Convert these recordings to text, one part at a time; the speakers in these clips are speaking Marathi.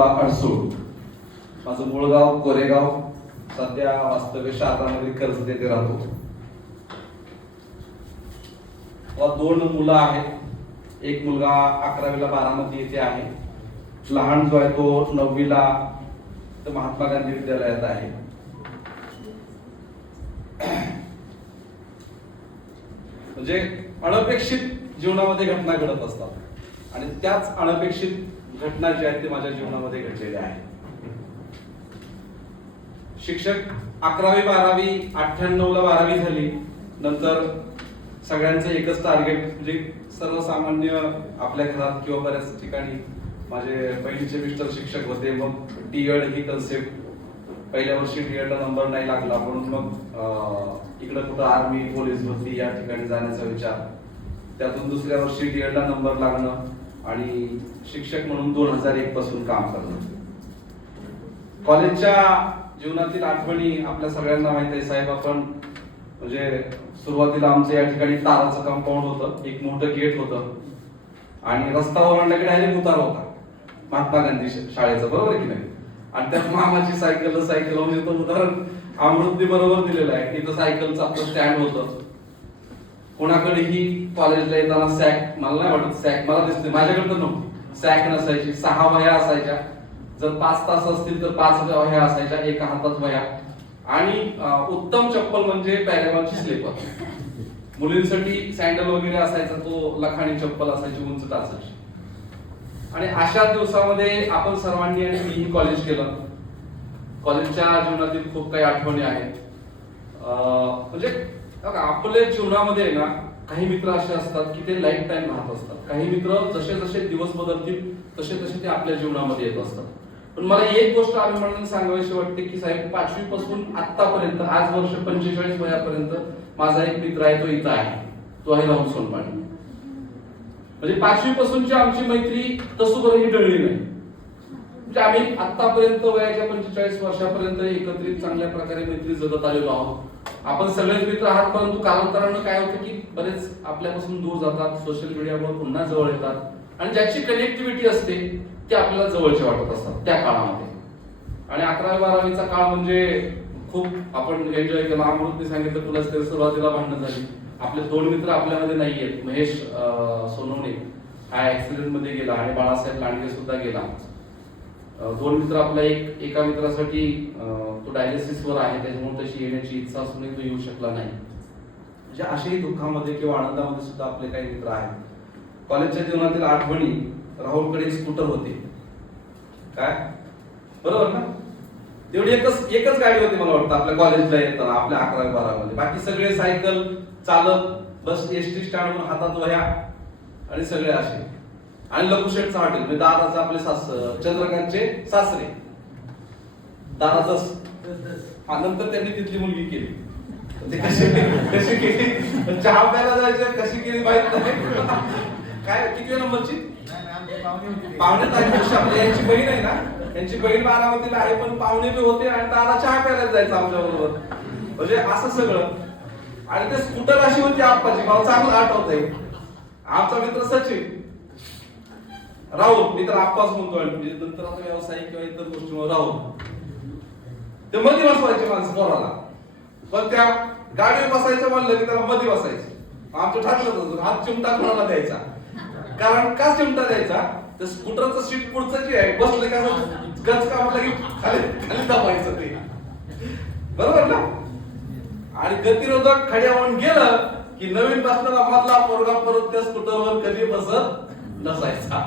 अडसूळ. माझं मूळ गाव कोरेगाव, सध्या वास्तव्य शारदामध्ये कर्जत येथे राहतो. मला 2 मुलं आहेत. एक मुलगा 11वीला बारामती येथे आहे. लहान जो आहे तो 9वीला महात्मा गांधी विद्यालयात आहे. म्हणजे अनपेक्षित जीवनामध्ये घटना घडत असतात आणि त्याच अनपेक्षित घटना ज्या आहेत ते माझ्या जीवनामध्ये घडलेल्या आहेत. शिक्षक 11वी 12वी 98ला 12वी झाली. नंतर सगळ्यांचं एकच टार्गेट, म्हणजे सर्वसामान्य आपल्या घरात किंवा बऱ्याच ठिकाणी माझे पहिलीचे मिस्टर शिक्षक होते. मग डीएड ही कन्सेप्ट, पहिल्या वर्षी डीएडला नंबर नाही लागला म्हणून मग इकडं कुठं आर्मी पोलीस भरती या ठिकाणी जाण्याचा विचार. त्यातून दुसऱ्या वर्षी डीएडला नंबर लागणं आणि शिक्षक म्हणून 2001 पासून काम करणं. कॉलेजच्या जीवनातील आठवणी आपल्या सगळ्यांना माहिती आहे. साहेब, आपण म्हणजे सुरुवातीला आमचं या ठिकाणी ताराचं कंपाऊंड होतं, एक मोठं गेट होतं आणि रस्ता ओलांडल्याकडे डायरेक्ट उतार होता महात्मा गांधी शाळेचं, बरोबर की नाही. आणि त्यात मामाची सायकल म्हणजे तो उदाहरण अमृतने बरोबर दिलेलं आहे. इथं सायकलचं आपलं स्टँड होतं. कोणाकडेही कॉलेजला येताना सॅक, मला नाही वाटत सॅक, मला दिसते माझ्याकडे तर नव्हती, सॅक नसायची. 6 वह्या असायच्या. जर 5 तास असतील तर 5 वह्या असायच्या, एका हातात वह्या. आणि उत्तम चप्पल म्हणजे पॅरेगॉनची स्लीपर. मुलींसाठी सँडल वगैरे असायचा, तो लखाणी चप्पल असायची, उंच टाचाची. आणि अशा दिवसामध्ये आपण सर्वांनी आणि मीही कॉलेज केलं. कॉलेजच्या जीवनातील खूप काही आठवणी आहेत. म्हणजे आपल्या जीवनामध्ये ना काही मित्र असे असतात की ते लाईफ टाइम राहत असतात. काही मित्र जसे जसे दिवस बदलतील तसे तसे ते आपल्या जीवनामध्ये येत असतात. पण मला एक गोष्ट अभिमानाने सांगावीशी वाटते की साहेब, 5वी पासून आतापर्यंत, आज वर्ष 45 वयापर्यंत माझा एक मित्र आहे, तो इथं आहे. तो आहे राहुल सोनपाणी. म्हणजे 5वी पासूनची आमची मैत्री तसूभरही टळली नाही. म्हणजे आम्ही आतापर्यंत वयाच्या 45 वर्षापर्यंत एकत्रित चांगल्या प्रकारे मैत्री जगत आलेलो आहोत. आपण सगळेच मित्र आहात, परंतु कालांतरानं काय होतं की बरेच आपल्यापासून दूर जातात, सोशल मीडियावर पुन्हा जवळ येतात आणि ज्याची कनेक्टिव्हिटी असते ते आपल्याला जवळचे वाटत असतात त्या काळामध्ये. आणि 11वी 12वीचा काळ म्हणजे खूप आपण एन्जॉय केला. अमृतने सांगितलं तुला सुरुवातीला भांडणं झाली. आपले 2 मित्र आपल्यामध्ये नाहीयेत. महेश सोनवणे हा ऍक्सिडेंट मध्ये गेला आणि बाळासाहेब लांडगे सुद्धा गेला. 2 मित्र आपला एका मित्रासाठी तो डायलिसिस वर आहे, त्याच्यामुळे तशी येण्याची इच्छा असूनही तो येऊ शकला नाही. म्हणजे अशाही दुःखामध्ये किंवा आनंदामध्ये सुद्धा आपले काही मित्र आहेत. कॉलेजच्या जीवनातील आठवणी, राहुलकडे स्कूटर होते, काय बरोबर ना, तेवढी एकच गाडी होती मला वाटतं आपल्या कॉलेजला येताना, आपल्या 11वी 12वी. बाकी सगळे सायकल, चालत, बस, एसटी स्टँडवरून हातात वह्या आणि सगळे असे. आणि लघुशेठचं हॉटेल, म्हणजे दादाचं आपले चंद्रकांतचे सासरे, दादाच. नंतर त्यांनी तिथली मुलगी केली. ते कशी केली, चहा प्यायला जायचे, कशी केली माहित नाही. काय किती नंबरची पाहुणे ताई, यांची बहीण आहे ना, यांची बहीण बारामतीला आहे, पण पाहुणे बी होते आणि दादा चहा प्यायला जायचं आमच्या बरोबर. म्हणजे असं सगळं. आणि ते स्कूटर अशी होती आप्पाची, मला चांगलं आठवत आहे. आमचा मित्र सचिन, राहुल, मी तर आप्पाच म्हणतोय, म्हणजे नंतर आता व्यावसायिक किंवा इतर गोष्टीमुळे राहुल, ते मध्ये बसवायचे माणसं पोराला, पण त्या गाडीवर बसायचं म्हणलं की त्याला मध्ये बसायचे. आमचं ठरलं हात चिमटा कोणाला द्यायचा. कारण का चिमटा द्यायचा, ते स्कूटरचं सीट पुढचं जे आहे, बसलं का गच का म्हटलं की खाली खाली दाबायचं ते, बरोबर ना. आणि गतिरोधक खड्यावरून गेलं की नवीन बसणारा मधला पोरगा परत त्या स्कूटरवर कधी बसत नसायचा.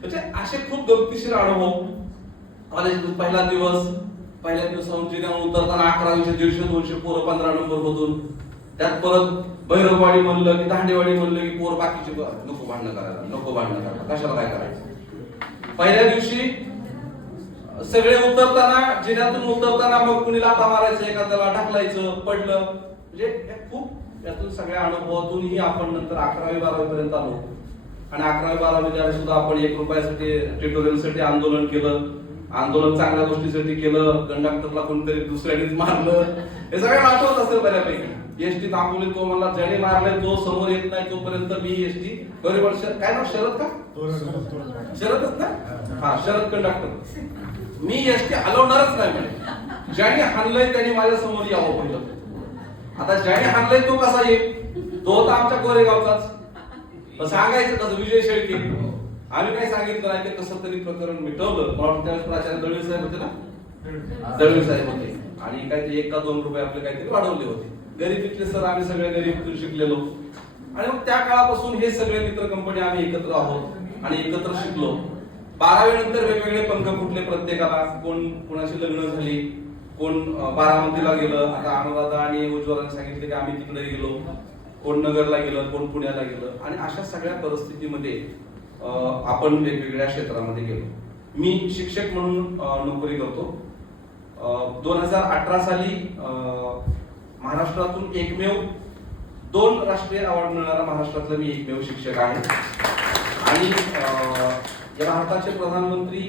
म्हणजे असे खूप गमतीशीर अनुभव. कॉलेज पहिल्या दिवसाहून जिन्यावर उतरताना 11वीचे 150-200 पोरं 15 नंबर मधून, त्यात परत भैरववाडी म्हणलं की दांडेवाडी म्हणलं की पोर बाकीचे नको भांडणं करायला, कशाला काय करायचं. पहिल्या दिवशी सगळे उतरताना, जिन्यातून उतरताना मग कुणी लाथा मारायचं, एखाद्याला ढकलायचं, पडलं. म्हणजे खूप यातून सगळ्या अनुभवातूनही आपण नंतर 11वी 12वी पर्यंत आलो. आणि 11वी 12वी मध्ये सुद्धा आपण 1 रुपयासाठी ट्युटोरियलसाठी आंदोलन केलं. आंदोलन चांगल्या गोष्टीसाठी केलं, कंडक्टरला कोणतरी दुसऱ्यानेच मारलं, हे सगळ्यांना आठवत असेल बऱ्यापैकी. एसटी थांबवली, तो मला ज्याने मारले तो समोर येत नाही तोपर्यंत मी एसटी गरीब. काय नाव, शरद का, शरदच ना, हा शरद कंडक्टर. मी एसटी हलवणारच नाही म्हणे. ज्याने हाणलंय त्याने माझ्या समोर यावं पहिलं. आता ज्याने हाणलंय तो कसा येईल, तो होता आमच्या कोरेगावचाच. सांगायचं कसं, विजय शेळके. आम्ही काय सांगितलं नाही, ते कसं तरी प्रकरण मिटवलं. मला त्यावेळेस प्राचार्य दळवी साहेब होते ना, दळवी साहेब होते, आणि काय ते 1 का 2 रुपये आपले काहीतरी वाढवले होते. गरिबीतले सर, आम्ही सगळे गरिबीतून शिकलेलो, आणि मग त्या काळापासून हे सगळे मित्र कंपनी आम्ही एकत्र आहोत आणि एकत्र शिकलो. 12वी नंतर वेगवेगळे पंख फुटले प्रत्येकाला. कोण कोणाची लग्न झाली, कोण बारामतीला गेलं. आता अनुराधा आणि उज्ज्वलाने सांगितले की आम्ही तिकडे गेलो, कोण नगरला गेलं, कोण पुण्याला गेलं, आणि अशा सगळ्या परिस्थितीमध्ये आपण वेगवेगळ्या क्षेत्रामध्ये गेलो. मी शिक्षक म्हणून नोकरी करतो. 2018 साली महाराष्ट्रातून एकमेव 2 राष्ट्रीय अवॉर्ड मिळणारा महाराष्ट्रातला मी एकमेव शिक्षक आहे. आणि या भारताचे प्रधानमंत्री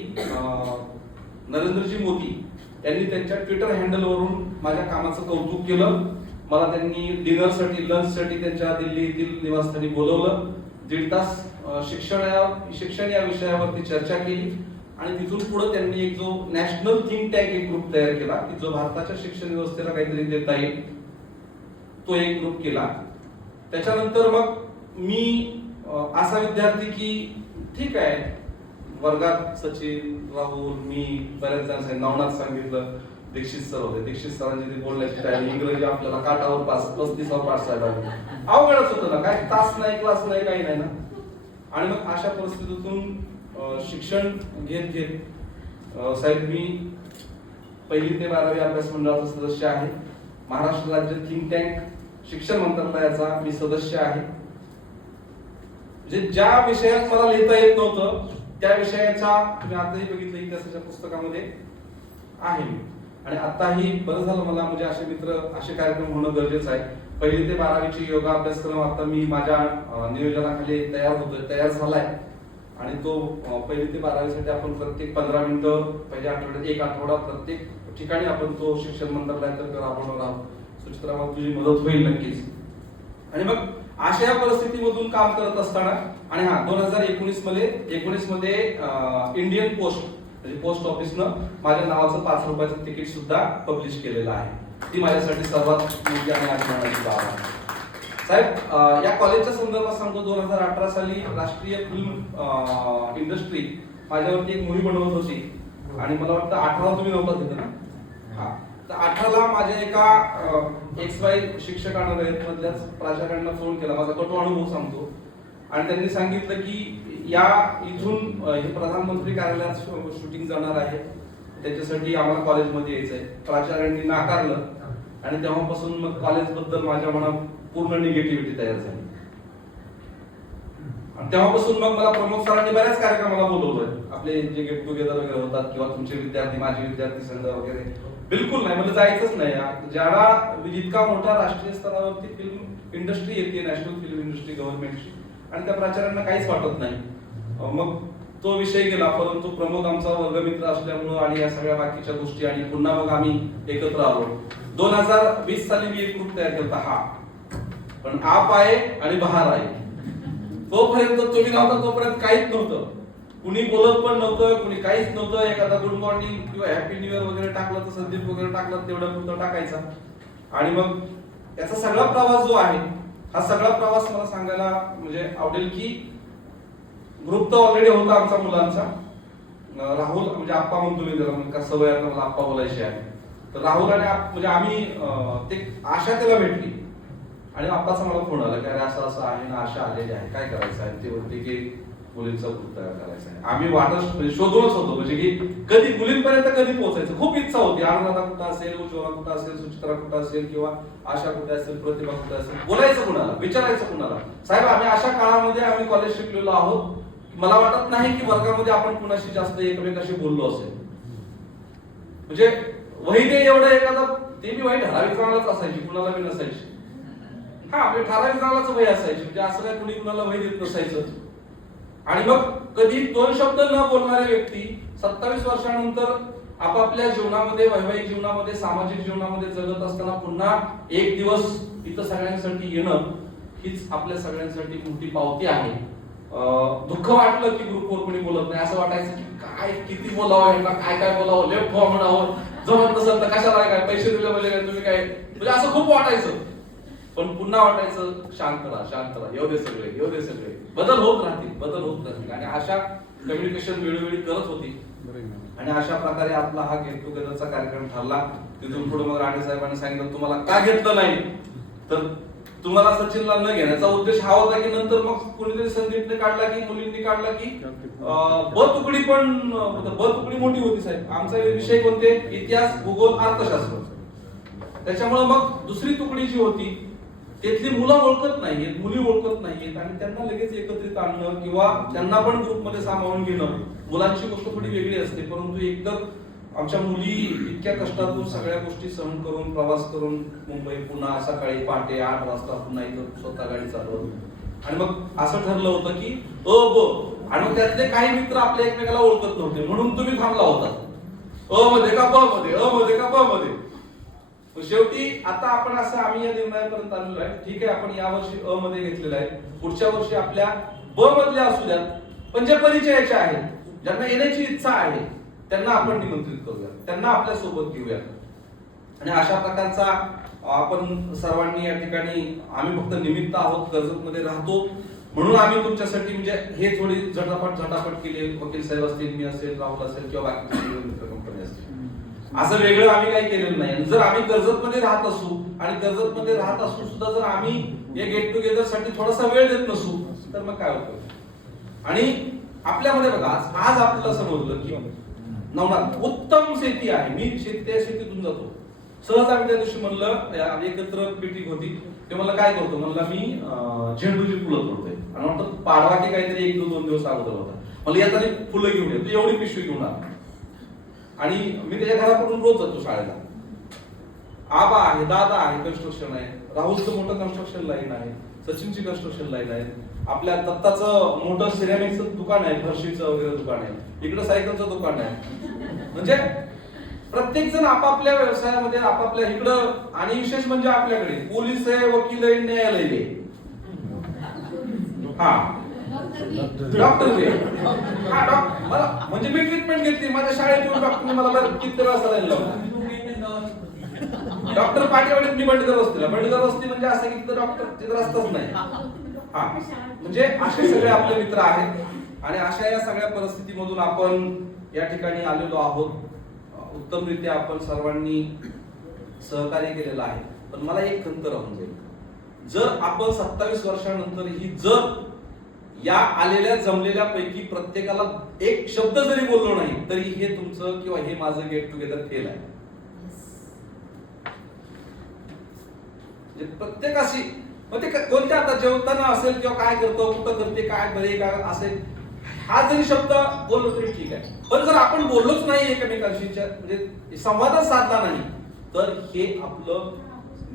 नरेंद्रजी मोदी यांनी त्यांच्या ट्विटर हँडलवरून माझ्या कामाचं कौतुक केलं. मला त्यांनी डिनरसाठी, लंचसाठी त्यांच्या दिल्ली येथील निवासस्थानी बोलवलं. 1.5 तास शिक्षण या विषयावरती चर्चा केली, आणि तिथून पुढे त्यांनी एक जो नॅशनल थिंक टँक एक ग्रुप तयार केला की जो भारताच्या शिक्षण व्यवस्थेला काहीतरी देता येईल, तो एक ग्रुप केला. त्याच्यानंतर मग मी असा विद्यार्थी की ठीक आहे, वर्गात सचिन, राहुल, मी, बऱ्याच जण, नवनाथ सांगितलं, दीक्षित सर होते. दीक्षित सरांची ती बोलण्याची स्टाईल, इंग्रजी आपल्याला काटावर पास, 35वर पास साहेब अवघडच होतं ना, काय तास नाही, क्लास नाही, काही नाही ना. आणि मग अशा परिस्थितीतून शिक्षण घेत साहेब मी 1ली ते 12वी अभ्यास मंडळाचा सदस्य आहे. महाराष्ट्र राज्य थिंक टँक शिक्षण मंत्रालयाचा मी सदस्य आहे. ज्या विषयात मला लिहिता येत नव्हतं त्या विषयाचा तुम्ही आताही बघितलं इतिहासाच्या पुस्तकामध्ये आहे मी. आणि आताही बरं झालं मला, म्हणजे असे मित्र, असे कार्यक्रम होणं गरजेचं आहे. 1ली ते 12वीची योगा अभ्यासक्रम आता मी माझ्या नियोजनाखाली तयार झालाय, आणि तो 1ली ते 12वी साठी आपण प्रत्येक 15 मिनिटं पहिल्या आठवड्यात, 1 आठवडा प्रत्येक ठिकाणी आपण तो शिक्षण मंत्रालयातर्फे राबवणार आहोत. सुचित्रा, मला तुझी मदत होईल नक्कीच. आणि मग अशा परिस्थितीमधून काम करत असताना, आणि 2019 मध्ये इंडियन पोस्ट म्हणजे पोस्ट ऑफिसनं माझ्या नावाचं 5 रुपयाचं तिकीट सुद्धा पब्लिश केलेलं आहे. ती माझ्यासाठी सर्वात मोठी आणि अभिमानाची बाब आहे. साहेब, या कॉलेजच्या संदर्भात सांगतो, 2018 साली राष्ट्रीय फिल्म इंडस्ट्री माझ्यावरती एक मूवी बनवत होती, आणि मला वाटतं 18 तुम्ही नव्हता तिथे ना, हा, तर 18ला माझ्या एका XY शिक्षकांना मधल्याच प्राचार्यांना फोन केला. माझा कटू अनुभव सांगतो, आणि त्यांनी सांगितलं की या इथून हे प्रधानमंत्री कार्यालयात शूटिंग जाणार आहे, त्याच्यासाठी आम्हाला कॉलेजमध्ये यायचंय. प्राचार्यांनी नाकारलं, आणि तेव्हापासून मग कॉलेजबद्दल माझ्या मनात पूर्ण निगेटिव्हिटी तयार झाली. आणि तेव्हापासून मग मला प्रमोद सरांनी बऱ्याच कार्यक्रमाला बोलवलंय. आपले जे गेट टुगेदर वगैरे होतात, किंवा तुमचे विद्यार्थी, माझे विद्यार्थी संघ वगैरे, बिलकुल नाही, म्हणजे जायचंच नाही. ज्याला जितका मोठा राष्ट्रीय स्तरावरती फिल्म इंडस्ट्री येते, नॅशनल फिल्म इंडस्ट्री गव्हर्नमेंटची, आणि त्या प्राचार्यांना काहीच वाटत नाही. मग तो विषय गेला. परंतु प्रमोद आमचा वर्गमित्र असल्यामुळं, आणि या सगळ्या बाकीच्या गोष्टी, आणि पुन्हा मग आम्ही एकत्र आलो. 2020 साली मी एक ग्रुप तयार केला. हा पण आप आहे आणि बहार आहे, तोपर्यंत तुम्ही नव्हता, तोपर्यंत काहीच नव्हतं, कुणी बोलत पण नव्हतं, कुणी काहीच नव्हतं. एखादा गुड मॉर्निंग किंवा हॅपी न्यू इयर वगैरे टाकलं तर संदीप वगैरे टाकलं, तेवढं पुरतं टाकायचा. आणि मग याचा सगळा प्रवास जो आहे, हा सगळा प्रवास मला सांगायला म्हणजे आवडेल की ग्रुप तर ऑलरेडी होता आमचा मुलांचा. राहुल, म्हणजे आप्पा म्हणतो मी त्याला, म्हणजे सवय आता मला आप्पा बोलायची आहे. तर राहुल आणि म्हणजे आम्ही ते आशा त्याला भेटली, आणि आप्पाचा मला फोन आला की अरे असं असं आहे ना, आशा आलेली आहे, काय करायचं आहे. ते बोलते की मुलींचा ग्रुप तयार करायचा आहे. आम्ही वाटच म्हणजे शोधूनच होतो, म्हणजे की कधी मुलींपर्यंत कधी पोहोचायचं खूप इच्छा होती. अनुराधा कुठं असेल, उज्ज्वला कुठं असेल, सुचित्रा कुठं असेल, किंवा आशा कुठे असेल, प्रतिभा कुठे असेल, बोलायचं कुणाला, विचारायचं कुणाला. साहेब, आम्ही अशा काळामध्ये आम्ही कॉलेज शिकलेलो आहोत, मला वाटत नाही की वर्गामध्ये आपण कुणाशी जास्त एकमेकाशी बोललो असेल. म्हणजे वही ते एवढं एखादं, ते मी वही ठराविक जणालाच असायची, कुणाला बी नसायची. हा, म्हणजे ठराविक जणालाच वही असायची, म्हणजे असं काय कुणी कुणाला वही देत नसायचं. आणि मग कधी 2 शब्द न बोलणारे व्यक्ती 27 वर्षानंतर आपापल्या जीवनामध्ये, वैवाहिक जीवनामध्ये, सामाजिक जीवनामध्ये जगत असताना पुन्हा एक दिवस इथं सगळ्यांसाठी येणं हीच आपल्या सगळ्यांसाठी मोठी पावती आहे. दुःख वाटलं की ग्रुपवर कोणी बोलत नाही, असं वाटायचं की काय किती बोलावं यांना, काय काय बोलावं, लेफ्ट व्हा म्हणावं, जमत नसेल तर कशाला काय पैसे दिले म्हणजे काय तुम्ही काय, म्हणजे असं खूप वाटायचं. पण पुन्हा वाटायचं शांत राहा, येऊ दे सगळे, बदल होत राहतील. आणि अशा कम्युनिकेशन वेळोवेळी करत होती. आणि अशा प्रकारे आपला हा गेट टुगेदरचा कार्यक्रम ठरला. तिथून पुढे मग राणे साहेबांनी सांगितलं तुम्हाला का घेतलं नाही, तर तुम्हाला सचिनला न घेण्याचा उद्देश हा होता की नंतर मग कुणीतरी संदीपने काढला की मुलींनी काढला की ब तुकडी मोठी होती साहेब. आमचा विषय कोणते, इतिहास, भूगोल, अर्थशास्त्र. त्याच्यामुळे मग दुसरी तुकडी जी होती त्यातली मुलं ओळखत नाहीयेत, मुली ओळखत नाहीयेत आणि त्यांना लगेच एकत्रित आणणं किंवा त्यांना पण ग्रुपमध्ये सामावून घेणं. मुलांची गोष्ट थोडी वेगळी असते, परंतु एकदम आमच्या मुली इतक्या कष्टातून सगळ्या गोष्टी सहन करून प्रवास करून मुंबई पुन्हा सकाळी पहाटे 8 वाजता पुन्हा इथं स्वतः गाडी चालवत. आणि मग असं ठरलं होतं की ब आणि मग त्यातले काही मित्र आपल्या एकमेकाला ओळखत नव्हते म्हणून तुम्ही थांबला होता अ मध्ये का ब मध्ये. शेवटी आता आपण असं आम्ही या निर्णयापर्यंत आलेलो आहे. ठीक आहे, आपण या वर्षी अ मध्ये घेतलेलं आहे, पुढच्या वर्षी आपल्या ब मधल्या असू द्यात, पण जे परिचयाचे आहेत, ज्यांना येण्याची इच्छा आहे त्यांना आपण निमंत्रित करूया, त्यांना आपल्या सोबत घेऊया. आणि अशा प्रकारचा आपण सर्वांनी या ठिकाणी, आम्ही फक्त निमित्त आहोत, कर्जत मध्ये राहतो म्हणून आम्ही तुमच्यासाठी म्हणजे हे थोडी झटापट केली. वकील साहेब असतील, मी असेल, राहुल असेल किंवा बाकीचे मित्र कंपनी असतील, असं वेगळं आम्ही काही केलेलं नाही. जर आम्ही कर्जत मध्ये राहत असू आणि कर्जत मध्ये राहत असू सुद्धा जर आम्ही या गेट टुगेदर साठी थोडासा वेळ देत नसू तर मग काय होतं. आणि आपल्यामध्ये बघा आज आपल्याला समजलं की नवनाथ उत्तम शेती आहे, मी शेतीतून जातो. सहज आम्ही त्या दिवशी म्हणलं एकत्र मीटिंग होती, ते म्हणलं काय करतो, म्हणलं मी झेंडूची फुलं तोडतोय. आणि म्हणतो पाडवा की काहीतरी 1-2 दिवस अगोदर होता, म्हणलं येताना फुलं घेऊन येतो, एवढी पिशवी घेऊन आला. आणि मी त्याच्या घराकडून रोज जातो शाळेला. आबा आहे, दादा आहे, कन्स्ट्रक्शन आहे, राहुलचं मोठं कन्स्ट्रक्शन लाईन आहे, सचिनची कन्स्ट्रक्शन लाईन आहे, आपल्या दत्ताचं मोठं सिरॅमिकचं दुकान आहे, फरशीचं वगैरे दुकान आहे, इकडे सायकलचं दुकान आहे. म्हणजे प्रत्येक जण आपापल्या व्यवसायामध्ये आपापल्या इकडं. आणि विशेष म्हणजे आपल्याकडे पोलीस आहे, वकील आहे, न्यायालय आहे, हा डॉक्टर मला म्हणजे मी ट्रीटमेंट घेतली माझ्या शाळेत येऊन डॉक्टरने मला किती वेळा सलाईन लावला. डॉक्टर पाठीवाडीत मी बंडगर वस्ती म्हणजे असं की तिथं डॉक्टर तिथं रस्ताच नाही. हा म्हणजे असे सगळे आपले मित्र आहेत. आणि अशा या सगळ्या परिस्थितीमधून आपण या ठिकाणी आलेलो आहोत. उत्तमरित्या आपण सर्वांनी सहकार्य केलेलं आहे. पण मला एक खंत राहून जाईल, जर आपण 27 वर्षानंतर ही जर या आलेल्या जमलेल्या पैकी प्रत्येकाला एक शब्द जरी बोललो नाही तरी हे तुमचं किंवा हे माझं गेट टुगेदर फेल आहे. प्रत्येकाशी मग ते कोणत्या आता जेवताना असेल किंवा काय करतो, कुठं करते, काय बरे काय असेल, हा जरी शब्द बोललो तरी ठीक आहे. पण जर आपण बोललोच नाही एकमेकांशी, म्हणजे संवादच साधला नाही, तर हे आपलं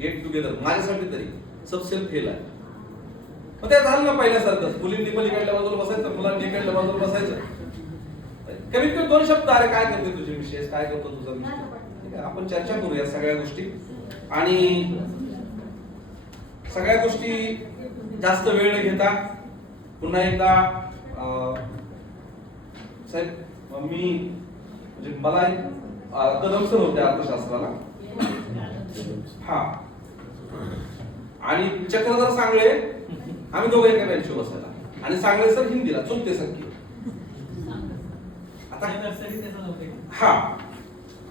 गेट टुगेदर माझ्यासाठी तरी सबसे फेल आहे. मग ते झालं ना पहिल्यासारखंच, मुलींनी पलीकडल्या बाजूला बसायचं, मुलांनी इकडल्या बाजूला बसायचं. कमीत कमी 2 शब्द, अरे काय करते तुझे विषय, काय करतो तुझा विषय, ठीक आहे, आपण चर्चा करूया सगळ्या गोष्टी. आणि सगळ्या गोष्टी जास्त वेळ न घेता पुन्हा एकदा साहेब मी म्हणजे मला कदम सर होते अर्थशास्त्राला, हा, आणि चक्रधर सांगळे, आम्ही दोघं एका बेंचवर बसायला, आणि सांगळे सर हिंदीला चुलते सख्खी. आता हा,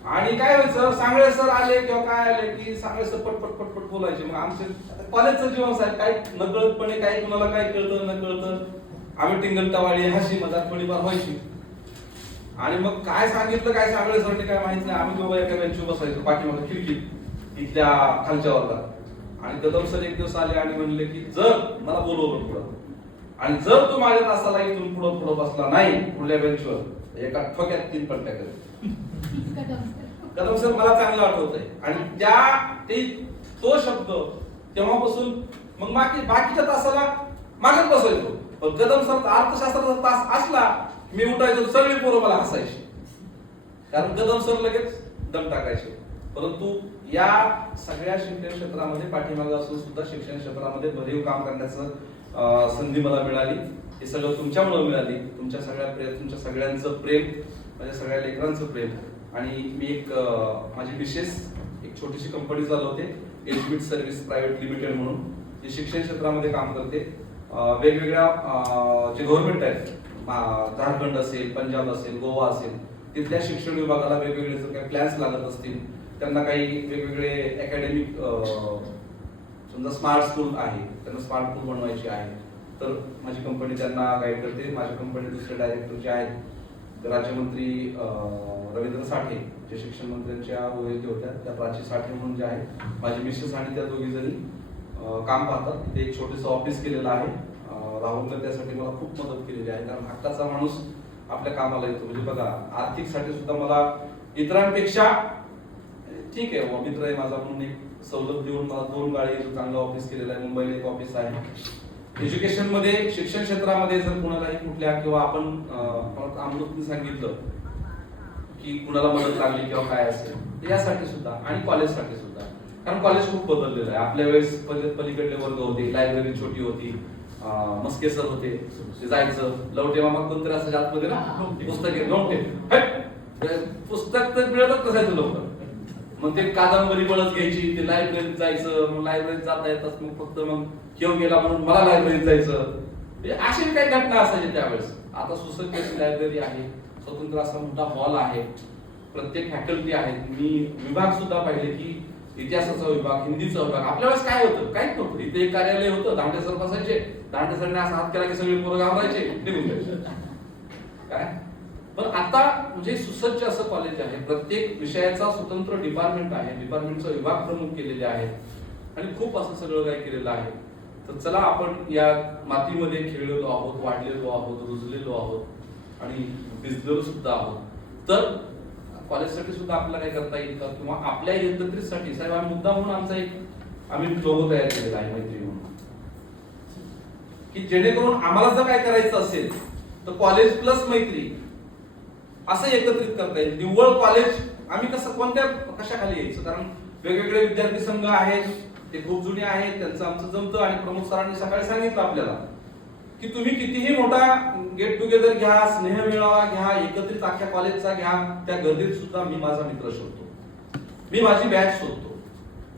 आणि काय व्हायचं, सांगळे सर आले किंवा काय आले की सांगळे सर पटपट बोलायचे. मग आमचे कॉलेजचं जीवन साहेब काही नकळतपणे काही कुणाला काय कळतं न कळतं, आम्ही टिंगल टवाळी हशी मजाक थोडीफार व्हायची. आणि मग काय सांगितलं काय सांगळे सर काय माहित नाही, आम्ही दोघं एका बेंचवर बसायचो पाठीमागे खिडकीत इथल्या खालच्या वर्गात. आणि कदम सर एक दिवस आले आणि म्हणले की जर मला बोलवलं पुढं, आणि जर तू माझ्या तासाला इथून पुढं बसला नाही पुढल्या बेंचवर, एका ठोक्यात 3 पलट्या करेल. कदम सर मला चांगलं आठवत आहे. आणि तो शब्द तेव्हापासून मग बाकीच्या तासाला मागत बसायचो. पण कदम सर अर्थशास्त्राचा तास असला मी उठायचो, सगळी पोरं मला हसायची. कारण कदम सर लगेच दम टाकायचे. परंतु या सगळ्या शिक्षण क्षेत्रामध्ये पाठीमागे असून सुद्धा शिक्षण क्षेत्रामध्ये भरीव काम करण्याचं संधी मला मिळाली. हे सगळं तुमच्यामुळे मिळाली. तुमच्या सगळ्यांचं प्रेम, माझ्या सगळ्या लेकरांचं प्रेम. आणि मी एक माझी विशेष एक छोटीशी कंपनी चालवते, एजमिट सर्व्हिस प्रायव्हेट लिमिटेड म्हणून, जी शिक्षण क्षेत्रामध्ये काम करते. वेगवेगळ्या जे गव्हर्नमेंट आहेत, झारखंड असेल, पंजाब असेल, गोवा असेल, तिथल्या शिक्षण विभागाला वेगवेगळे जर काही प्लॅन्स लागत असतील, त्यांना काही वेगवेगळे अकॅडमिक समजा स्मार्ट स्कूल आहे, त्यांना स्मार्ट स्कूल बनवायची आहे, तर माझी कंपनी त्यांना गाईड करते. माझ्या कंपनी दुसरे डायरेक्टर जे आहेत, राज्यमंत्री रवींद्र साठे, जे शिक्षण मंत्र्यांच्या ओळखी होत्या, त्या प्राची साठे म्हणून जे आहेत, माझी मिसेस आणि त्या दोघी जणी काम पाहतात. ते एक छोटंसं ऑफिस केलेलं आहे. राहुलने त्यासाठी मला खूप मदत केलेली आहे, कारण हक्काचा माणूस आपल्या कामाला येतो. म्हणजे बघा, आर्थिकसाठी सुद्धा मला इतरांपेक्षा ठीक आहे, मित्र आहे माझा म्हणून एक सवलत देऊन मला 2 गाडी चांगलं ऑफिस केलेलं आहे. मुंबईला एक ऑफिस आहे. एज्युकेशन मध्ये, शिक्षण क्षेत्रामध्ये जर कुणालाही कुठल्या किंवा आपण अमृतने सांगितलं की कुणाला मदत लागली किंवा काय असेल, यासाठी सुद्धा आणि कॉलेजसाठी सुद्धा, कारण कॉलेज खूप बदललेलं आहे. आपल्या वेळेस पलीकडले वर्ग होते, लायब्ररी छोटी होती, मस्के सर होते, ते जायचं लवटे मामा कोणतरी असं आतमध्ये ना पुस्तक पुस्तक तर मिळतच नसायचं लवकर. मग ते कादंबरी बळच घ्यायची, ते लायब्ररीत जायचं. मग लायब्ररीत जाता येतात, मग फक्त मग घेऊन गेला म्हणून मला लायब्ररीत जायचं. अशी काही घटना असायची त्यावेळेस. आता सुसज्ज लायब्ररी आहे, स्वतंत्र असा मोठा हॉल आहे, प्रत्येक फॅकल्टी आहेत. मी विभाग सुद्धा पाहिले की इतिहासाचा विभाग, हिंदीचा विभाग. आपल्या वेळेस काय होतं? काहीच नव्हतं. इथे एक कार्यालय होतं, दांडे सर बसायचे, दांडे सरने असा हात केला की सगळे पोरं घाबरायचे, निघून जायचे. काय पण आता म्हणजे सुसज्ज असं कॉलेज आहे. प्रत्येक विषयाचा स्वतंत्र डिपार्टमेंट आहे, डिपार्टमेंटचा विभाग प्रमुख केलेले आहेत आणि खूप असं सगळं काय केलेलं आहे. तर चला, आपण या मातीमध्ये खेळलेलो आहोत, वाढलेलो आहोत, रुजलेलो आहोत आणि भिजलेलो सुद्धा आहोत. तर कॉलेजसाठी सुद्धा आपल्याला काय करता येईल का, किंवा आपल्या एकत्रितसाठी साहेब आम्ही मुद्दा म्हणून आमचा एक आम्ही लोगो तयार केलेला आहे मैत्री म्हणून, की जेणेकरून आम्हाला जर काय करायचं असेल तर कॉलेज प्लस मैत्री असं एकत्रित करता येईल. निव्वळ कॉलेज आम्ही कोणत्या कशाखाली यायचं, कारण वेगवेगळे विद्यार्थी संघ आहेत, ते खूप जुने आहेत, त्यांचं आमचं जमतं. आणि प्रमुख सरांनी सकाळी सांगितलं आपल्याला की तुम्ही कितीही मोठा गेट टुगेदर घ्या, स्नेह मेळावा घ्या, एकत्रित अख्ख्या कॉलेजचा घ्या, त्या गर्दीत सुद्धा मी माझा मित्र शोधतो, मी माझी बॅच शोधतो,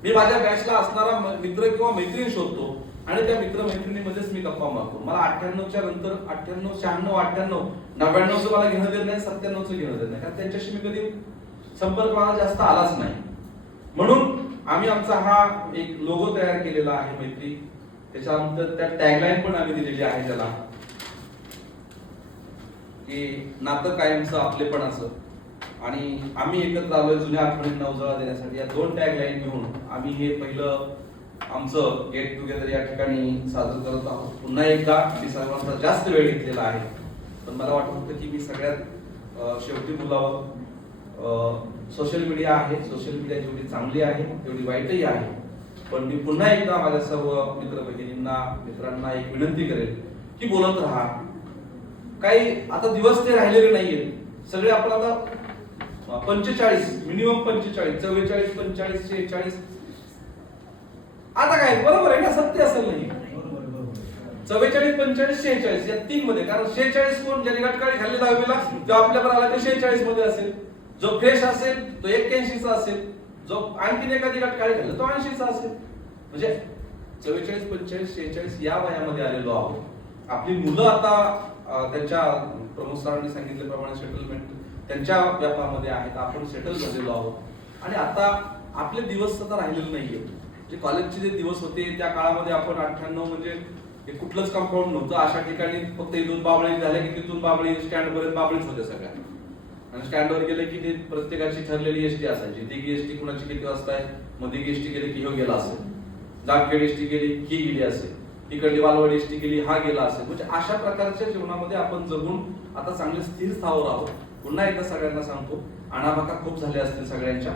मी माझ्या बॅचला असणारा मित्र किंवा मैत्रीण शोधतो आणि त्या मित्र मैत्रिणीमध्येच मी गप्पा मारतो. मला 98च्या नंतर 98, 96, 98, 99चं मला घेणं देत नाही, 97चं घेणं देत नाही, कारण त्यांच्याशी मी कधी संपर्क मला जास्त आलाच नाही. म्हणून आम्ही आमचा हा एक लोगो तयार केलेला आहे मैत्री. त्याच्यानंतर त्या टॅगलाईन पण आम्ही दिलेली आहे त्याला, की नातं कायमचं आपलेपणाचं. आणि आम्ही एकत्र आलोय जुन्या आठवणींना उजाळा देण्यासाठी. या 2 टॅगलाईन घेऊन आम्ही हे पहिलं आमचं गेट टुगेदर या ठिकाणी साजरं करत आहोत. पुन्हा एकदा मी सर्वांचा जास्त वेळ घेतलेला आहे, पण मला वाटत होतं की मी सगळ्यात शेवटी बोलावं. सोशल मीडिया आहे, सोशल मीडिया जेवढी चांगली आहे तेवढी वाईटही आहे. पण मी पुन्हा एकदा माझ्या सर्व मित्र भगिनींना, मित्रांना एक विनंती करेल की बोलत राहा. काही आता दिवस ते राहिलेले नाहीये. सगळे आपण आता 45 मिनिमम 45, 44, 45, 46 आता काय बरोबर आहे ना, सत्य असेल नाही. 44, 45, 46 या 3 मध्ये. कारण 46 कोण ज्याने गटकाळी खाल्ली 10वीला तो आपल्याकडे आला ते 46 मध्ये असेल. जो फ्रेश असेल तो 81 चा असेल, जो आणखीन एखादी गटकाळी खाल्ली तो 80 चा असेल. म्हणजे 44, 45, 46 या वयामध्ये आलेलो आहोत. आपली मुलं आता त्यांच्या प्रमुख सरांनी सांगितल्याप्रमाणे सेटलमेंट त्यांच्या व्यापारामध्ये आहेत, आपण सेटल झालेलो आहोत. आणि आता आपले दिवस आता राहिलेले नाहीये. जे कॉलेजचे जे दिवस होते त्या काळामध्ये आपण 98 म्हणजे हे कुठलंच कंपाऊंड नव्हतं. अशा ठिकाणी फक्त इथून बाबळी झाल्या की तिथून बाबळी स्टँड पर्यंत बाबळीच होत्या सगळ्या. आणि स्टँडवर गेले की ते प्रत्येकाची ठरलेली एसटी असायची. दिघी एसटी कुणाची किती वाजता आहे, मग दिघी एसटी गेली की ह्यो गेला असेल, जामखेड एसटी गेली ही गेली असेल, इकडली वालवाडी एसटी गेली हा गेला असेल. म्हणजे अशा प्रकारच्या जीवनामध्ये आपण जगून आता चांगले स्थिर स्थावर आहोत. पुन्हा एकदा सगळ्यांना सांगतो, आणाबाका खूप झाल्या असतील सगळ्यांच्या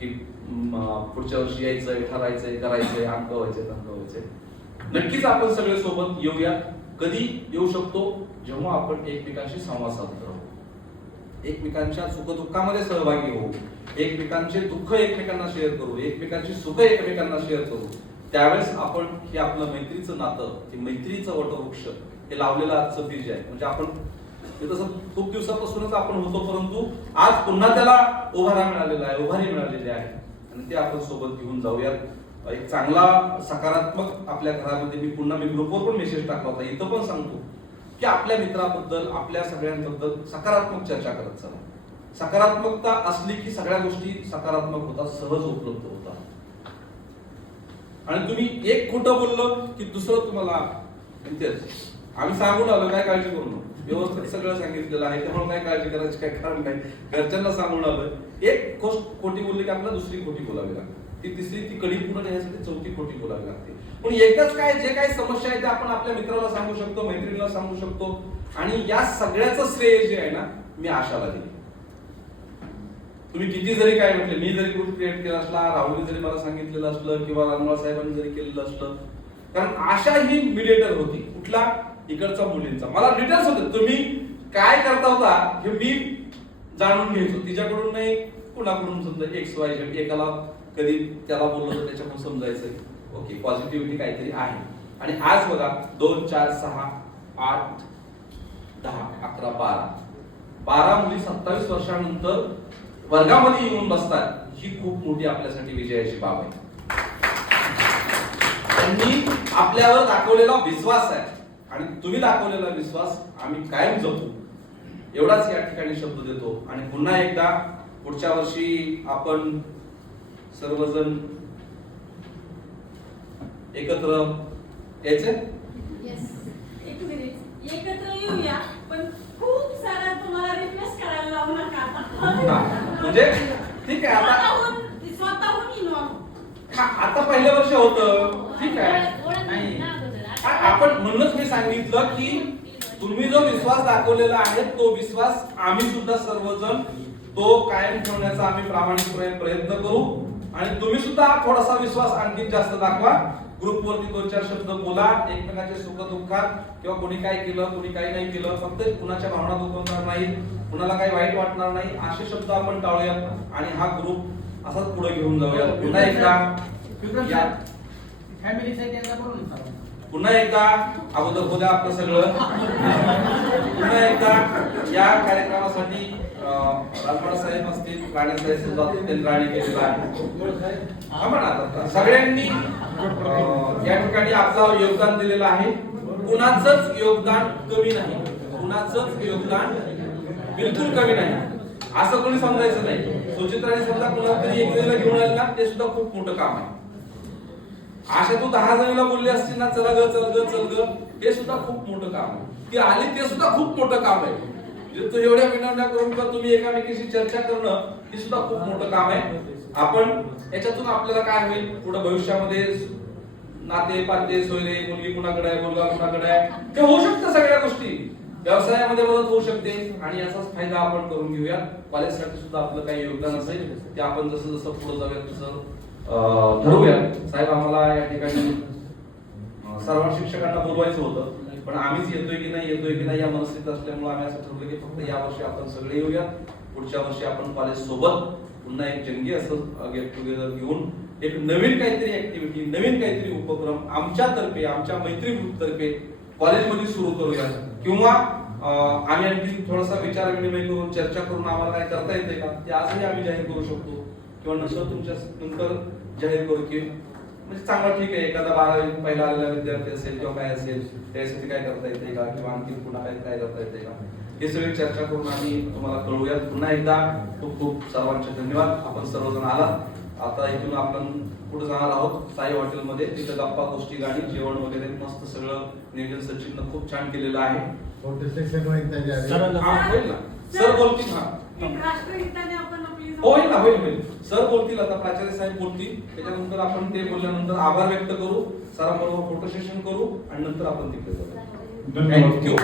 की पुढच्या वर्षी यायचंय, ठरायचंय, करायचंय, अंक व्हायचंय, तंक व्हायचंय. नक्कीच आपण सगळे सोबत येऊया. कधी येऊ शकतो, जेव्हा आपण एकमेकांशी संवाद साधत राहू, एकमेकांच्या सुखदुःखामध्ये सहभागी होऊ, एकमेकांचे दुःख एकमेकांना शेअर करू, एकमेकांची सुख एकमेकांना शेअर करू, त्यावेळेस आपण हे आपलं मैत्रीचं नातं, हे मैत्रीचं वटवृक्ष हे लावलेलं आजचं बीज आहे. म्हणजे आपण हे तसं खूप दिवसापासूनच आपण होतो, परंतु आज पुन्हा त्याला उभारा मिळालेला आहे, उभारी मिळालेली आहे आणि ते आपण सोबत घेऊन जाऊयात. एक चांगला सकारात्मक आपल्या घरामध्ये मी ग्रुपवर पण मेसेज टाकला होता, इथं पण सांगतो की आपल्या मित्राबद्दल, आपल्या सगळ्यांबद्दल सकारात्मक चर्चा करत चला. सकारात्मकता असली की सगळ्या गोष्टी सकारात्मक होतात, सहज उपलब्ध होतात. आणि तुम्ही एक खोटं बोललं की दुसरं तुम्हाला आम्ही सांगून आलो, काय काळजी करू नका, व्यवस्थित सगळं सांगितलेलं आहे, त्यामुळे काय काळजी करायची काय कारण नाही. घरच्यांना सांगून आलोय, एक गोष्ट खोटी बोलली की आपल्याला दुसरी खोटी बोलावी लागते, ती तिसरी, ती कडी पूर्ण नेण्यासाठी चौथी खोटी बोलावी लागते. पण एकच काय, जे काही समस्या आहे ते आपण आपल्या मित्राला सांगू शकतो, मैत्रिणीला सांगू शकतो. आणि या सगळ्याचं श्रेय जे आहे ना, मी आशाला दिले. तुम्ही किती जरी काय म्हटले, मी जरी ग्रुप क्रिएट केला असला, राहुलने जरी मला सांगितलेलं असलं किंवा रामवाळ साहेबांनी जरी केलेलं असलं, कारण आशा ही मीडिएटर होती, कुठला इकडचा मुलींचा. मला डिटेल्स होते, तुम्ही काय करता होता हे मी जाणून घ्यायचो, तिच्याकडून नाही कुणाकडून. समजा XYZ एकाला कधी त्याला बोललो तर त्याच्याकडून समजायचं ओके पॉझिटिव्हिटी काहीतरी आहे. आणि आज बघा 2 4 6 8 10 11 12 मुली 27 वर्षानंतर वर्गामध्ये येऊन बसतात, ही खूप मोठी आपल्यासाठी विजयाची बाब आहे. त्यांनी आपल्यावर दाखवलेला विश्वास आहे आणि तुम्ही दाखवलेला विश्वास आम्ही कायम जपू, एवढाच या ठिकाणी शब्द देतो. आणि पुन्हा एकदा पुढच्या वर्षी आपण सर्वजण एकत्र यायचे. एकत्र येऊया, पण खूप सारा तुम्हाला रिक्वेस्ट करायला लावू नका म्हणजे ठीक आहे, आता स्वतःहून इन्व्हॉल्व. आता पहिलं वर्ष होतं, ठीक आहे. आपण म्हणूनच मी सांगितलं की तुम्ही जो विश्वास दाखवलेला आहे तो विश्वास आम्ही सुद्धा सर्वजण तो कायम ठेवण्याचा आम्ही प्रामाणिकपणे प्रयत्न करू. आणि तुम्ही सुद्धा थोडासा विश्वास आणखी जास्त दाखवा. ग्रुपवरती 2-4 शब्द बोला, एकमेकांच्या सुख दुःखात किंवा कोणी काय केलं कोणी काही नाही केलं, फक्त कुणाच्या भावना दुखवणार नाही, कुणाला काही वाईट वाटणार नाही, असे शब्द आपण टाळूयात आणि हा ग्रुप असाच पुढे घेऊन जाऊया. पुन्हा एकदा पुन्हा एकदा अगोदर होत्या आपलं सगळं. पुन्हा एकदा या कार्यक्रमासाठी रामवाळ साहेब असतील, राणे साहेब सुद्धा राणी केलेला आहे. सगळ्यांनी या ठिकाणी आपलं योगदान दिलेलं आहे. कुणाचंच योगदान कमी नाही, कुणाचंच योगदान बिलकुल कमी नाही असं कोणी समजायचं नाही. सुचित्राने समजा कुणाला तरी एक जणीला घेऊन आले ना, ते सुद्धा खूप मोठं काम आहे. अशा तू 10 जणीला बोलली असतील ना, चला ग चल ग चल ग, हे सुद्धा खूप मोठं काम आहे. ती आली ते सुद्धा खूप मोठं काम आहे. तू एवढ्या विनंत्या करून का तुम्ही एकामेकीशी चर्चा करणं, हे सुद्धा खूप मोठं काम आहे. आपण याच्यातून आपल्याला काय होईल पुढे भविष्यामध्ये, नाते पाते सोयरे, मुलगी कुणाकडे आहे, मुलगा कुणाकडे आहे, ते होऊ शकतं. सगळ्या गोष्टी व्यवसायामध्ये मदत होऊ शकते आणि याचाच फायदा आपण करून घेऊया. कॉलेजसाठी सुद्धा आपलं काही योगदान असेल ते आपण जसं जसं पुढे जाऊया तसं ठरवूया. साहेब आम्हाला या ठिकाणी सर्व शिक्षकांना बोलवायचं होतं, पण आम्हीच येतोय की नाही या मनस्थितीत असल्यामुळे आम्ही असं ठरवलं की फक्त या वर्षी आपण सगळे येऊया. पुढच्या वर्षी आपण कॉलेज सोबत पुन्हा एक जंगी असं गेट टुगेदर घेऊन एक नवीन काहीतरी ऍक्टिव्हिटी, नवीन काहीतरी उपक्रम आमच्यातर्फे, आमच्या मैत्री ग्रुप तर्फे कॉलेजमध्ये सुरू करूया. किंवा आम्ही आणखी थोडासा विचार विनिमय करून चर्चा करून आम्हाला काय करता येते का ते आजही आम्ही जाहीर करू शकतो किंवा नंतर तुमच्या नंतर जाहीर करू की म्हणजे चांगलं ठीक आहे, एखादा 12वी पहिला आलेला विद्यार्थी असेल किंवा काय असेल त्यासाठी काय करता येते का किंवा आणखी पुन्हा काय करता येते का, हे सगळी चर्चा करून आम्ही तुम्हाला कळवूयात. पुन्हा एकदा खूप खूप सर्वांचे धन्यवाद. आपण सर्वजण आलात. आता इथून आपण पुढे जाणार आहोत साई हॉटेलमध्ये. तिथं गप्पा गोष्टी, गाणी, जेवण वगैरे मस्त सगळं नियोजन सचिननं खूप छान केलेलं आहे. सर बोलतील. होईल. सर बोलतील, आता प्राचार्य साहेब बोलतील. त्याच्यानंतर आपण ते बोलल्यानंतर आभार व्यक्त करू, सरांबरोबर फोटो सेशन करू आणि नंतर आपण तिकडे जाऊ. थँक्यू.